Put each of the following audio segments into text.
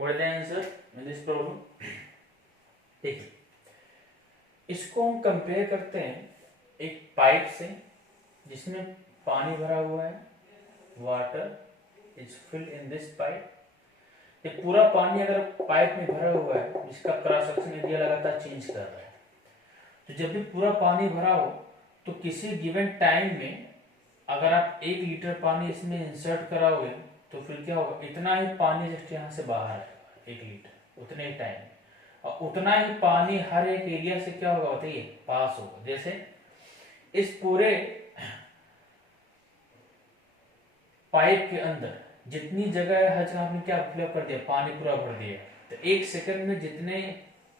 What is the answer in this problem? देखिए, इसको हम कंपेयर करते हैं एक पाइप से जिसमें पानी भरा हुआ है, water is filled in this pipe. ये पूरा पानी अगर पाइप में भरा हुआ है जिसका क्रॉस सेक्शन एरिया लगातार चेंज कर रहा है, तो जब भी पूरा पानी भरा हो तो किसी गिवन टाइम में अगर आप 1 लीटर पानी इसमें इंसर्ट कराओगे तो फिर क्या होगा, इतना ही पानी जस्ट यहाँ से बाहर आएगा 1 लीटर उतने ही टाइम में, और उतना ही पानी हर एक एरिया से क्या होगा बताइए, पास होगा। जैसे इस पूरे पाइप के अंदर जितनी जगह है हर जगह आपने क्या फिलअप कर दिया, पानी पूरा भर दिया, तो 1 सेकंड में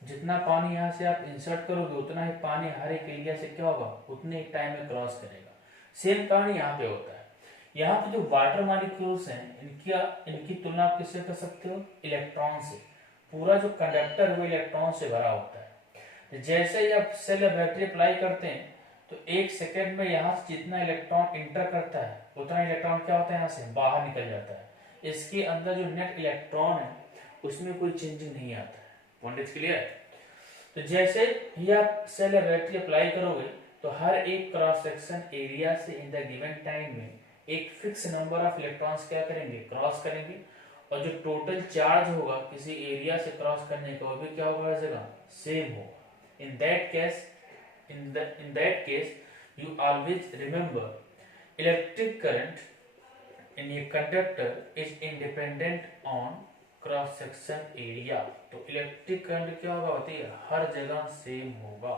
जितना पानी यहाँ से आप इंसर्ट करोगे उतना ही पानी हर एक एरिया से क्या होगा, उतने ही टाइम में क्रॉस करेगा। सेम कहानी यहाँ पे होता है। यहाँ पे जो वाटर मॉलिक्यूल्स हैं इनकी तुलना आप किससे कर सकते हो, इलेक्ट्रॉन से। पूरा जो कंडक्टर है वो इलेक्ट्रॉन से भरा होता है। जैसे ही आप सेल या बैटरी अप्लाई करते हैं तो 1 सेकेंड में यहाँ से जितना इलेक्ट्रॉन इंटर करता है उतना इलेक्ट्रॉन क्या होता है, यहाँ से बाहर निकल जाता है। इसके अंदर जो नेट इलेक्ट्रॉन है उसमें कोई चेंजिंग नहीं आता है। Point is clear? तो जैसे ही आप सेल या बैटरी अप्लाई करोगे तो हर एक क्रॉस सेक्शन एरिया से इन द गिवन टाइम में एक फिक्स नंबर ऑफ इलेक्ट्रॉन्स क्या करेंगे, क्रॉस करेंगे, और जो टोटल चार्ज होगा किसी एरिया से क्रॉस करने का वो भी क्या होगा, हर जगह सेम होगा। in that case you always remember electric current in a conductor is independent on cross section area. तो इलेक्ट्रिक करंट क्या होगा बताइए, हर जगह सेम होगा,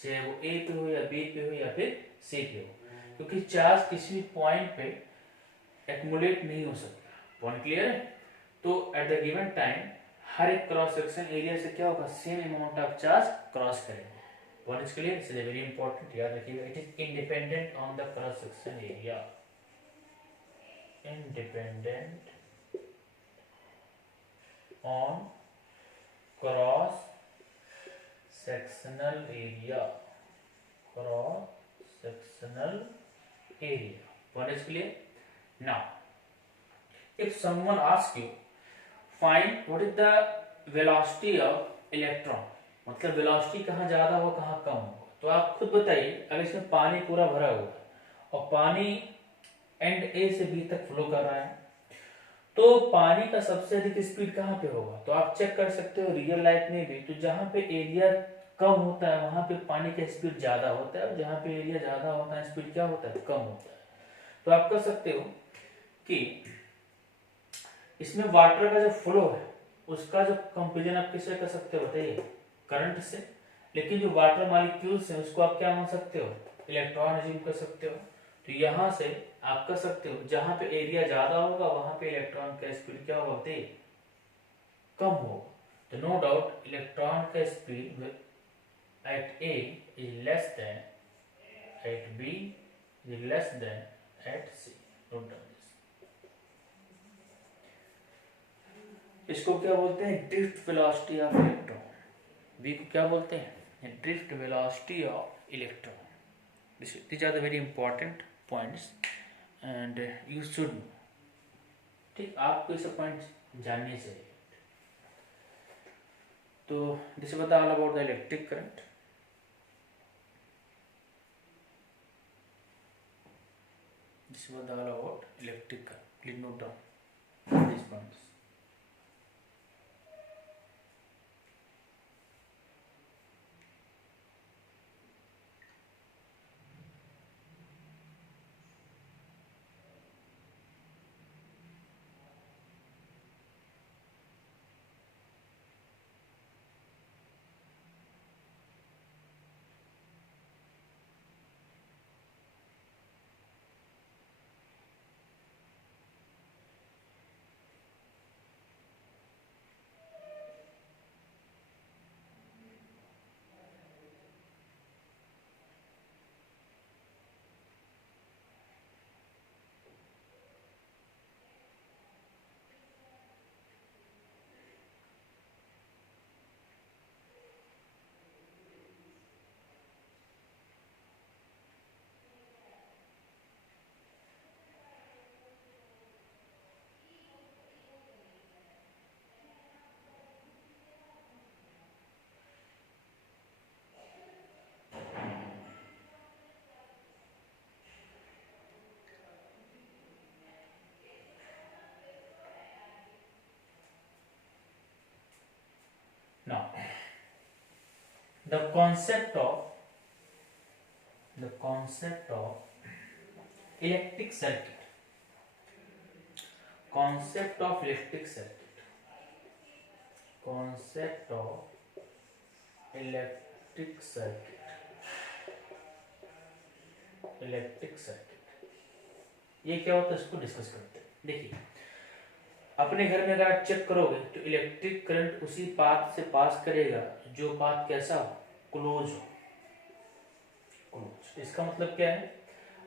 चाहे वो ए पे हो या बी पे हो या फिर सी पे हो, क्योंकि चार्ज किसी भी पॉइंट पे एक्मुलेट नहीं हो सकता। पॉइंट क्लियर है? तो एट द गिवन टाइम हर एक क्रॉस सेक्शन एरिया से क्या होगा, same amount of charge cross करेंगे। Point is clear? Is very important, याद रखिएगा। It is independent on the cross section area, independent on cross sectional area, cross sectional area. What is clear? Now if someone asks you find what is the velocity of electron, मतलब velocity कहाँ ज्यादा हो कहाँ कम हो, तो आप खुद बताइए। अगर इसमें पानी पूरा भरा हुआ है और पानी एंड ए से बी तक फ्लो कर रहा है तो पानी का सबसे अधिक स्पीड कहाँ पे होगा, तो आप चेक कर सकते हो रियल लाइफ में भी। तो जहाँ पे एरिया कम होता है वहां पे पानी का स्पीड ज्यादा होता है, और जहाँ पे एरिया ज्यादा होता है स्पीड क्या होता है, कम होता है। तो आप कर सकते हो कि इसमें वाटर का जो फ्लो है उसका जो कंपेरिजन आप किससे कर सकते हो बताइए, करंट से। लेकिन जो वाटर मॉलिक्यूल्स है उसको आप क्या मान सकते हो, इलेक्ट्रॉन अज्यूम कर सकते हो। तो यहाँ से आप कर सकते हो जहां पे एरिया ज्यादा होगा वहां पे इलेक्ट्रॉन का स्पीड क्या होगा बताइए, कम होगा। तो नो डाउट इलेक्ट्रॉन का speed at A is less than at B is less than at C. Note down this. इसको क्या बोलते हैं, ड्रिफ्ट वेलोसिटी ऑफ इलेक्ट्रॉन। बी को क्या बोलते हैं, drift velocity of electron. These are the very important points and you should know। ठीक, आपको ये सब पॉइंट जानने चाहिए। तो this was all about the electric current. This was all about electric current. Please note down this points. The concept of electric circuit, concept of electric circuit, concept of electric circuit, electric circuit, ये क्या होता है इसको discuss करते हैं। देखिए अपने घर में अगर आप चेक करोगे तो इलेक्ट्रिक करंट उसी पाथ से पास करेगा जो पाथ कैसा हो, क्लोज हो, क्लोज। इसका मतलब क्या है,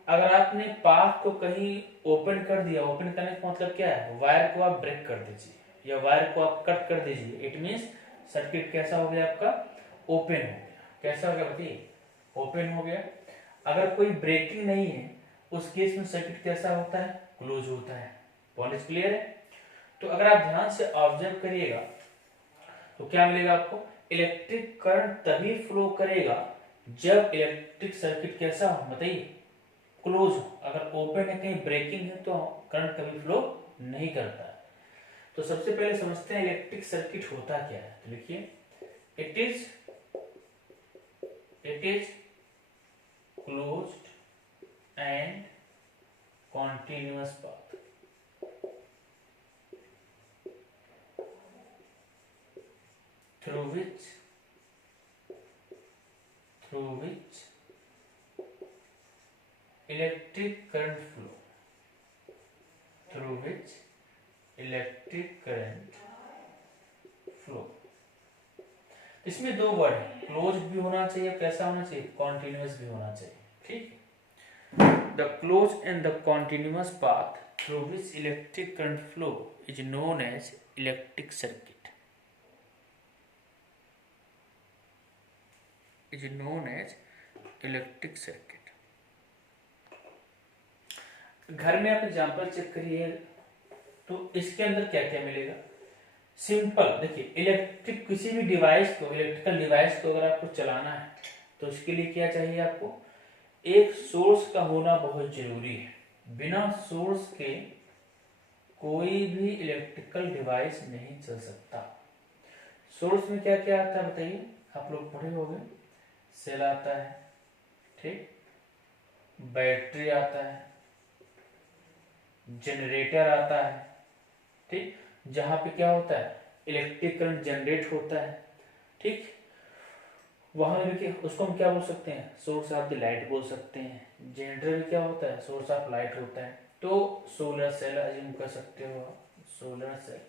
अगर आपने पाथ को कहीं ओपन कर दिया, ओपन करने का मतलब क्या है, वायर को आप ब्रेक कर दीजिए या वायर को आप कट कर दीजिए, इट मींस सर्किट कैसा हो गया आपका, ओपन हो गया। कैसा हो गया बताइए, ओपन हो गया। अगर कोई ब्रेकिंग नहीं है उस केस में सर्किट कैसा होता है, क्लोज होता है। पॉइंट इज क्लियर है। तो अगर आप ध्यान से ऑब्जर्व करिएगा तो क्या मिलेगा आपको, इलेक्ट्रिक करंट तभी फ्लो करेगा जब इलेक्ट्रिक सर्किट कैसा हो बताइए, क्लोज हो। अगर ओपन है, कहीं ब्रेकिंग है तो करंट कभी फ्लो नहीं करता है। तो सबसे पहले समझते हैं इलेक्ट्रिक सर्किट होता क्या है। तो लिखिए, it is closed end continuous path, through which electric current flow, through which electric current flow। इसमें दो वर्ड है, क्लोज भी होना चाहिए, कैसा होना चाहिए, कॉन्टिन्यूअस भी होना चाहिए। ठीक, the close and the continuous path through which electric current flow is known as electric circuit, is known as electric circuit. घर में आप एग्जांपल चेक करिए तो इसके अंदर क्या क्या मिलेगा। सिंपल देखिए, इलेक्ट्रिक किसी भी डिवाइस को, इलेक्ट्रिकल डिवाइस को अगर आपको चलाना है तो इसके लिए क्या चाहिए आपको, एक सोर्स का होना बहुत जरूरी है। बिना सोर्स के कोई भी इलेक्ट्रिकल डिवाइस नहीं चल सकता। सोर्स में क्या क्या आता है बताइए, आप लोग पढ़े होंगे, सेल आता है, ठीक, बैटरी आता है, जनरेटर आता है, ठीक, जहां पे क्या होता है, इलेक्ट्रिक करंट जनरेट होता है, ठीक। वहां देखिए उसको हम क्या बोल सकते हैं, सोर्स ऑफ द लाइट बोल सकते हैं। जनरेटर में क्या होता है, सोर्स ऑफ लाइट होता है। तो सोलर सेल अज्यूम कर सकते हो, सोलर सेल,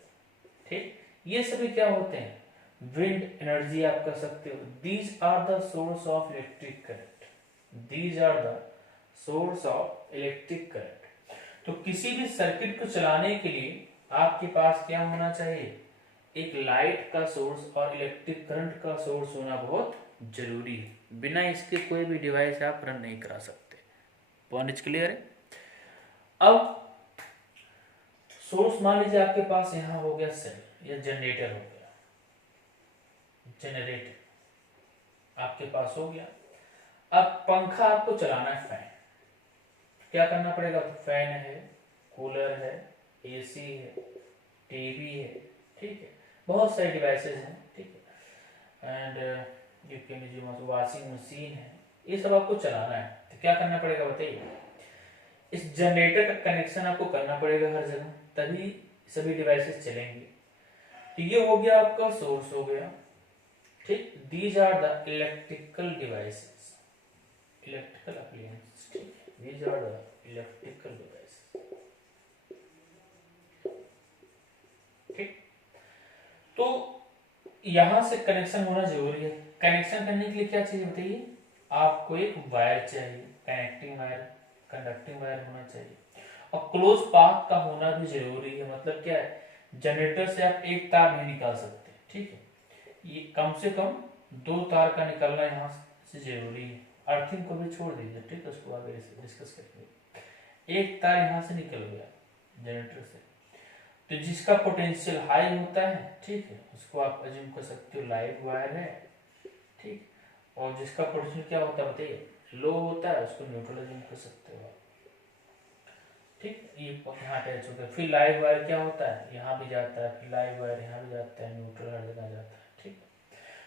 ठीक। ये सभी क्या होते हैं, विंड एनर्जी आप कर सकते हो। These are the source of electric current, these are the source of electric current. तो किसी भी सर्किट को चलाने के लिए आपके पास क्या होना चाहिए, एक लाइट का सोर्स और इलेक्ट्रिक करंट का सोर्स होना बहुत जरूरी है। बिना इसके कोई भी डिवाइस आप रन नहीं करा सकते। पॉइंट क्लियर है। अब सोर्स मान लीजिए आपके पास यहां हो गया सेल या जनरेटर हो गया, जनरेटर आपके पास हो गया। अब पंखा आपको चलाना है, फैन, क्या करना पड़ेगा, तो फैन है, कूलर है, एसी है, टीवी है, ठीक है, बहुत सारे डिवाइसेस हैं, ठीक है, and you can use washing machine है, ये सब आपको चलाना है। तो क्या करना पड़ेगा बताइए, इस जनरेटर का कनेक्शन आपको करना पड़ेगा हर जगह, तभी सभी डिवाइसेस चलेंगे। तो ये हो गया आपका सोर्स हो गया, ठीक। These are the electrical devices, electrical appliances, ठीक, these are the electrical devices, ठीक। तो यहां से कनेक्शन होना जरूरी है। कनेक्शन करने के लिए क्या चाहिए बताइए, आपको एक वायर चाहिए, कनेक्टिंग वायर, कंडक्टिंग वायर होना चाहिए, और क्लोज पाथ का होना भी जरूरी है। मतलब क्या है, जनरेटर से आप एक तार नहीं निकाल सकते, ठीक है, ये कम से कम 2 तार का निकलना यहाँ से जरूरी है। अर्थिंग को भी छोड़ दीजिए, ठीक है, उसको आगे डिस्कस करेंगे। एक तार यहाँ से निकल गया जनरेटर से, तो जिसका पोटेंशियल हाई होता है, ठीक है, उसको आप अज्यूम कर सकते हो लाइव वायर है, ठीक, और जिसका पोटेंशियल क्या होता है बताइए, लो होता है, उसको न्यूट्रल अज्यूम कर सकते हो, ठीक। ये यहाँ अटैच हो गया। फिर लाइव वायर क्या होता है, यहाँ भी जाता है, फिर लाइव वायर यहाँ भी जाता है, न्यूट्रल हर जगह जाता है, ठीक।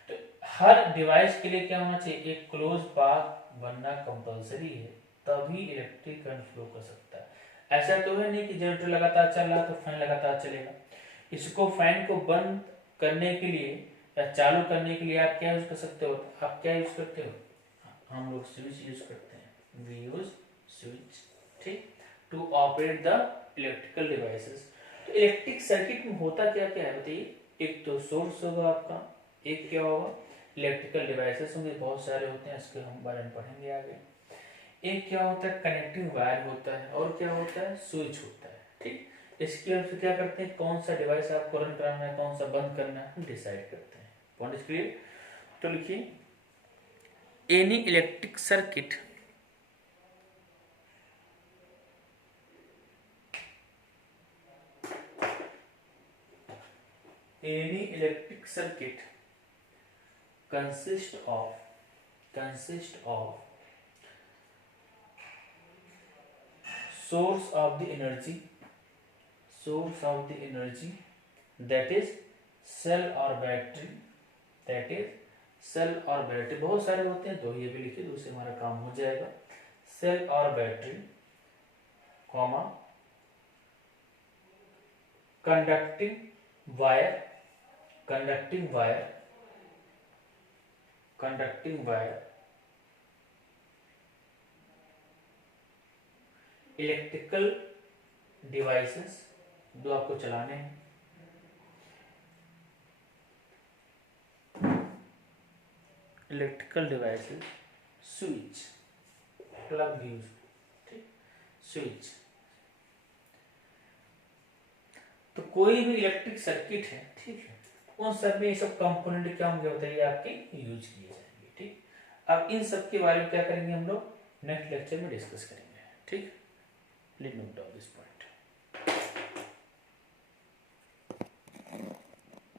तो हर डिवाइस के लिए क्या होना चाहिए, एक क्लोज पाथ बनना कंपलसरी है, तभी इलेक्ट्रिक करंट फ्लो कर सकता है। ऐसा तो है नहीं कि जनरेटर लगातार चल रहा है तो फैन लगातार चलेगा। इसको फैन को बंद करने के लिए या चालू करने के लिए आप क्या यूज कर सकते हो, आप क्या यूज करते हो, हम लोग स्विच यूज करते हैं, वी यूज स्विच, ठीक, to operate the electrical devices. तो इलेक्ट्रिक सर्किट में होता क्या क्या है बताइए, एक तो सोर्स होगा आपका, एक क्या होगा, इलेक्ट्रिकल डिवाइसेस होंगे, बहुत सारे होते हैं, इसके हम बारे में पढ़ेंगे आगे। एक क्या होता है, कनेक्टिंग वायर होता है, और क्या होता है, स्विच होता है, ठीक। इसकी वजह से क्या करते हैं, कौन सा डिवाइस आपको रन कराना है, कौन सा बंद करना है, हम डिसाइड करते हैं। Point is clear. तो लिखिए, any electric circuit any electric circuit consist of source of the energy that is cell or battery, बहुत सारे होते हैं, तो ये भी लिखिए, तो उससे हमारा काम हो जाएगा। सेल और battery, comma, conducting wire electrical devices जो आपको चलाने हैं, electrical devices, switch, plug use, ठीक, स्विच। तो कोई भी इलेक्ट्रिक सर्किट है, ठीक है, उन सब में ये सब कंपोनेंट क्या होंगे बताइए, आपके यूज किए जाएंगे, ठीक। अब इन सब के बारे में क्या करेंगे हम लोग नेक्स्ट लेक्चर में डिस्कस करेंगे, ठीक। Please note down this point.